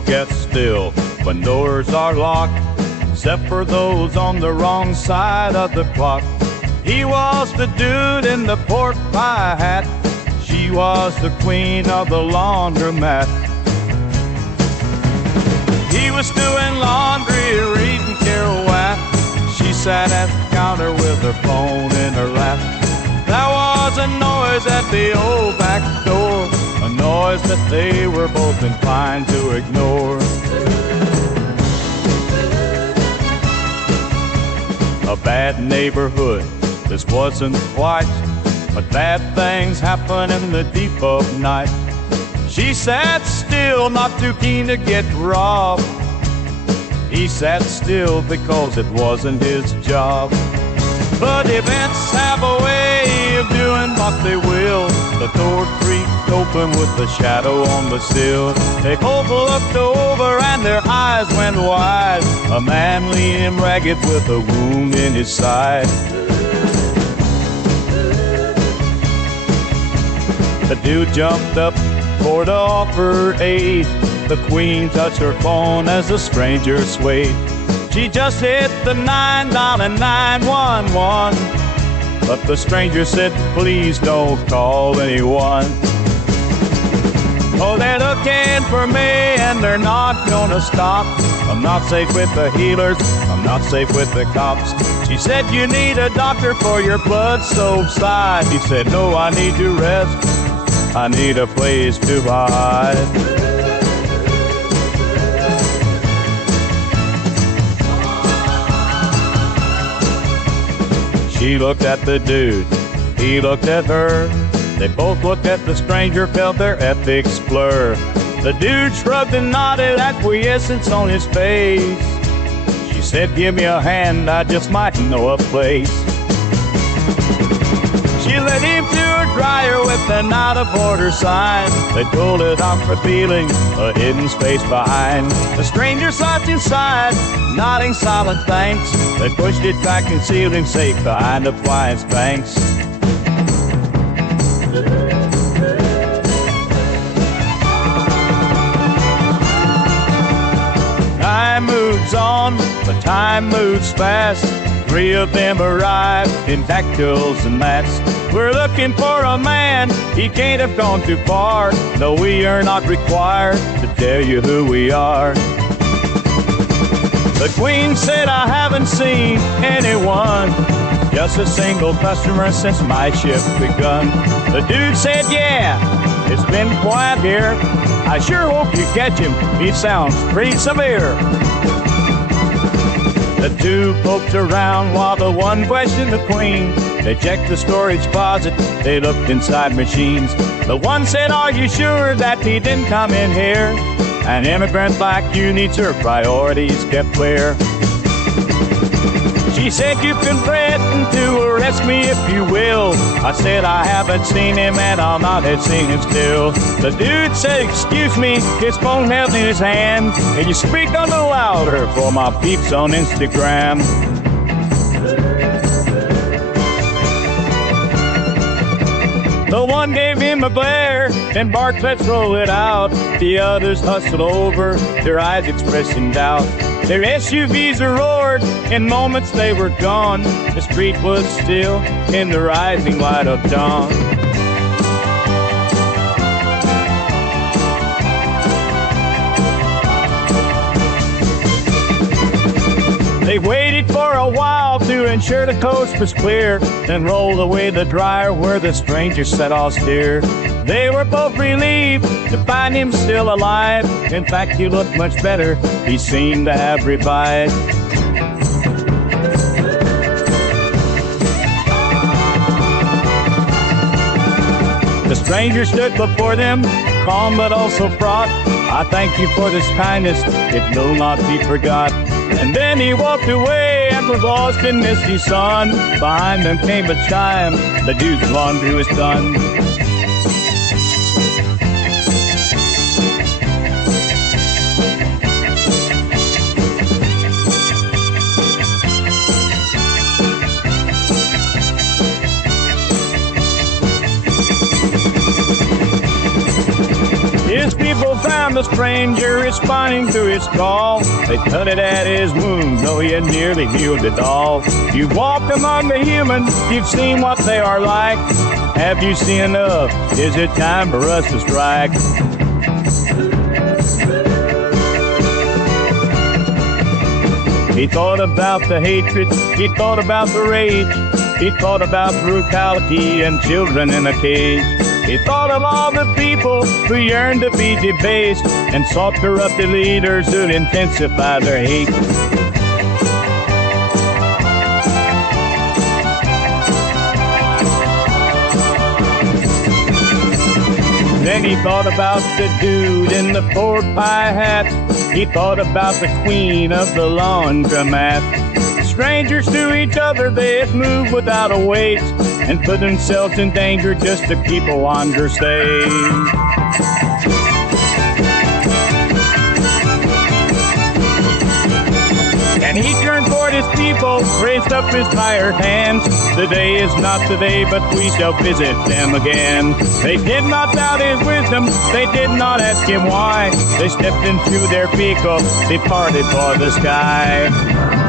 will get still when doors are locked, except for those on the wrong side of the clock. He was the dude in the pork pie hat. She was the queen of the laundromat. He was doing laundry, reading Kerouac. She sat at the counter with her phone in her lap. There was a noise at the old back door, a noise that they were both inclined to ignore. A bad neighborhood, this wasn't quite, but bad things happen in the deep of night. She sat still, not too keen to get robbed. He sat still because it wasn't his job. But events have a way of doing what they will. The door creaked open with the shadow on the sill. They both looked over and their eyes went wide. A man leaning ragged with a wound in his side. The dude jumped up for to offer aid. The queen touched her phone as the stranger swayed. She just hit the $9 911, but the stranger said, please don't call anyone. Oh, they're looking for me and they're not gonna stop. I'm not safe with the healers, I'm not safe with the cops. She said, you need a doctor for your blood-soaked side. He said, no, I need to rest, I need a place to hide. She looked at the dude, he looked at her. They both looked at the stranger, felt their ethics blur. The dude shrugged and nodded, acquiescence on his face. She said, give me a hand, I just might know a place. She led him to her dryer with an out of order sign. They told it off for feeling a hidden space behind. The stranger slouched inside, nodding silent thanks. They pushed it back and sealed him safe behind appliance banks. Time moves on, but time moves fast. 3 of them arrived in dactyls and mats. We're looking for a man, he can't have gone too far. No, we are not required to tell you who we are. The queen said, I haven't seen anyone, just a single customer since my shift begun. The dude said, yeah, it's been quiet here. I sure hope you catch him, he sounds pretty severe. The two poked around while the one questioned the queen. They checked the storage closet, they looked inside machines. The one said, are you sure that he didn't come in here? An immigrant like you needs her priorities kept clear. She said, you can threaten to arrest me if you will. I said, I haven't seen him and I'll not have seen him still. The dude said, excuse me, his phone held in his hand. Can you speak a little louder for my peeps on Instagram? The one gave him a glare and barked, let's roll it out. The others hustled over, their eyes expressing doubt. Their SUVs roared, in moments they were gone. The street was still in the rising light of dawn. They waited for a while to ensure the coast was clear, then rolled away the dryer where the stranger sat austere. They were both relieved to find him still alive. In fact, he looked much better, he seemed to have revived. The stranger stood before them, calm but also fraught. I thank you for this kindness, it will not be forgot. And then he walked away and was lost in misty sun. Behind them came a chime, the dude's laundry was done. His people found the stranger responding to his call. They tugged at his wound, though he had nearly healed it all. You've walked among the humans, you've seen what they are like. Have you seen enough? Is it time for us to strike? He thought about the hatred, he thought about the rage, he thought about brutality and children in a cage. He thought of all the people who yearned to be debased and sought corrupted leaders who'd intensify their hate. Then he thought about the dude in the pork pie hat. He thought about the queen of the laundromat. Strangers to each other, they'd move without a weight and put themselves in danger just to keep a wanderer safe. And he turned toward his people, raised up his tired hands. Today is not today, but we shall visit them again. They did not doubt his wisdom, they did not ask him why. They stepped into their vehicle, departed for the sky.